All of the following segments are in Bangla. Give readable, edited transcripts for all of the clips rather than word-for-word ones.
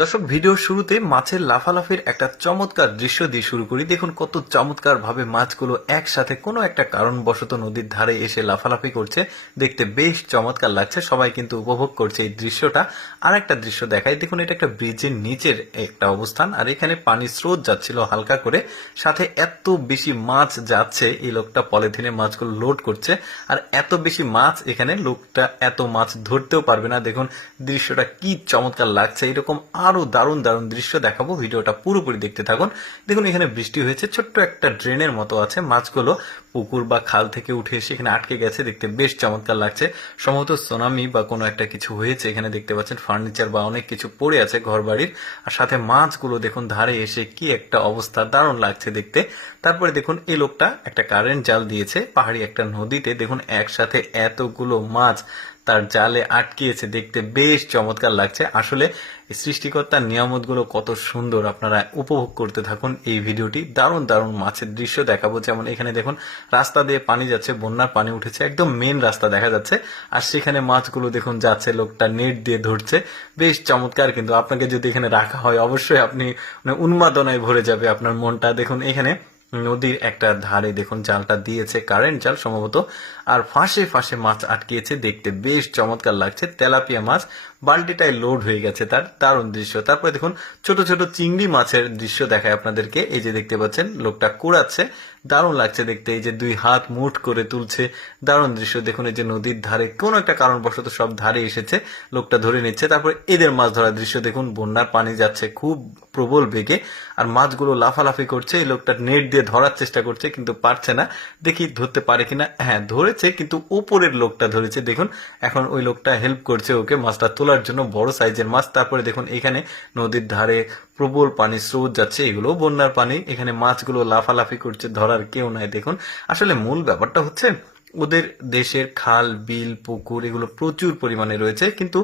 দর্শক ভিডিওর শুরুতে মাছের লাফালাফির একটা চমৎকার দৃশ্য দিয়ে শুরু করি। দেখুন কত চমৎকার ভাবে মাছগুলো একসাথে কোনো একটা কারণবশত নদীর ধারে এসে লাফালাফি করছে। দেখতে বেশ চমৎকার লাগছে, সবাই কিন্তু উপভোগ করছে এই দৃশ্যটা। আর একটা দৃশ্য দেখাই, দেখুন এটা একটা ব্রিজের নিচের একটা অবস্থান, আর এখানে পানির স্রোত যাচ্ছিল হালকা করে, সাথে এত বেশি মাছ যাচ্ছে। এই লোকটা পলিথিনে মাছগুলো লোড করছে, আর এত বেশি মাছ এখানে লোকটা এত মাছ ধরতেও পারবে না। দেখুন দৃশ্যটা কি চমৎকার লাগছে। এরকম আরো দারুণ দারুণ দৃশ্য দেখাবো, ভিডিওটা পুরোপুরি দেখতে থাকুন। দেখুন এখানে বৃষ্টি হয়েছে, ছোট্ট একটা ড্রেনের মতো আছে, মাছগুলো পুকুর বা খাল থেকে উঠে এসে এখানে আটকে গেছে। দেখতে বেশ চমৎকার লাগছে, সম্ভবত সুনামি বা কোনো একটা কিছু হয়েছে। এখানে দেখতে পাচ্ছেন ফার্নিচার বা অনেক কিছু পড়ে আছে ঘর বাড়ির, আর সাথে মাছগুলো দেখুন ধারে এসে কি একটা অবস্থা, দারুণ লাগছে দেখতে। তারপরে দেখুন এই লোকটা একটা কারেন্ট জাল দিয়েছে পাহাড়ি একটা নদীতে। দেখুন একসাথে এতগুলো মাছ তার জালে আটকিয়েছে, দেখতে বেশ চমৎকার লাগছে। আসলে সৃষ্টিকর্তার নিয়ামতগুলো কত সুন্দর, আপনারা উপভোগ করতে থাকুন এই ভিডিওটি। দারুণ দারুণ মাছের দৃশ্য দেখাবো। যেমন এখানে দেখুন রাস্তা দিয়ে পানি যাচ্ছে, বন্যার পানি উঠেছে, একদম মেন রাস্তা দেখা যাচ্ছে, আর সেখানে মাছগুলো দেখুন যাচ্ছে, লোকটা নেট দিয়ে ধরছে। বেশ চমৎকার, কিন্তু আপনাকে যদি এখানে রাখা হয় অবশ্যই আপনি উন্মাদনায় ভরে যাবে আপনার মনটা। দেখুন এখানে নদীর একটা ধারে দেখুন জালটা দিয়েছে, কারেন্ট জাল সম্ভবত, আর ফাঁসে ফাঁসে মাছ আটকিয়েছে। দেখতে বেশ চমৎকার লাগছে, তেলাপিয়া মাছ বালতিটায় লোড হয়ে গেছে, তার দারুণ দৃশ্য। তারপরে দেখুন ছোট ছোট চিংড়ি মাছের দৃশ্য দেখায় আপনাদেরকে। এই যে দেখতে পাচ্ছেন লোকটা কুড়াচ্ছে, দারুণ লাগছে দেখতে। এই যে দুই হাত মুঠ করে তুলছে, দারুণ দৃশ্য। দেখুন এই যে নদীর ধারে কোনো একটা কারণবশত সব ধারে এসেছে, লোকটা ধরে নিচ্ছে। তারপরে এদের মাছ ধরার দৃশ্য দেখুন, বন্যার পানি যাচ্ছে খুব প্রবল বেগে, আর মাছগুলো লাফালাফি করছে। এই লোকটা নেট দিয়ে ধরার চেষ্টা করছে কিন্তু পারছে না, দেখি ধরতে পারে কিনা। হ্যাঁ ধরেছে, কিন্তু উপরের লোকটা ধরেছে। দেখুন এখন ওই লোকটা হেল্প করছে ওকে মাছটা তোলার জন্য, বড় সাইজের মাছ। তারপরে দেখুন এখানে নদীর ধারে প্রবল পানি স্রোত যাচ্ছে, এগুলো বন্যার পানি। এখানে মাছগুলো লাফালাফি করছে, ধরার কেউ নাই। দেখুন আসলে মূল ব্যাপারটা হচ্ছে ওদের দেশের খাল বিল পুকুর এগুলো প্রচুর পরিমাণে রয়েছে, কিন্তু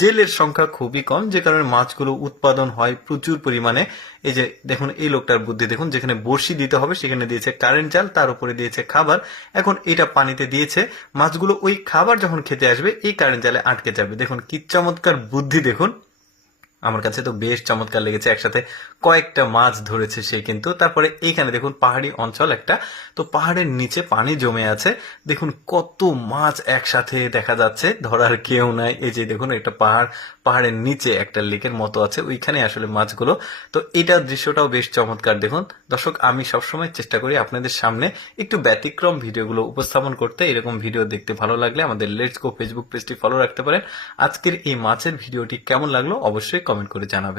জেলের সংখ্যা খুবই কম, যে কারণে মাছগুলো উৎপাদন হয় প্রচুর পরিমাণে। এই যে দেখুন এই লোকটার বুদ্ধি দেখুন, যেখানে বড়শি দিতে হবে সেখানে দিয়েছে কারেন্ট জাল, তার উপরে দিয়েছে খাবার। এখন এটা পানিতে দিয়েছে, মাছগুলো ওই খাবার যখন খেতে আসবে এই কারেন্ট জালে আটকে যাবে। দেখুন কি চমৎকার বুদ্ধি দেখুন, আমার কাছে তো বেশ চমৎকার লেগেছে। একসাথে কয়েকটা মাছ ধরেছে সে কিন্তু। তারপরে এইখানে দেখুন পাহাড়ি অঞ্চল একটা, তো পাহাড়ের নিচে পানি জমে আছে। দেখুন কত মাছ একসাথে দেখা যাচ্ছে, ধরার কেউ নাই। এই যে দেখুন একটা পাহাড়ের নিচে একটা লেকের মতো আছে, ওইখানে আসলে মাছগুলো। তো এটা দৃশ্যটাও বেশ চমৎকার। দেখুন দর্শক, আমি সবসময় চেষ্টা করি আপনাদের সামনে একটু ব্যতিক্রম ভিডিওগুলো উপস্থাপন করতে। এরকম ভিডিও দেখতে ভালো লাগলে আমাদের লেটস গো ফেসবুক পেজটি ফলো রাখতে পারেন। আজকের এই মাছের ভিডিওটি কেমন লাগলো অবশ্যই কমেন্ট করে জানাবেন।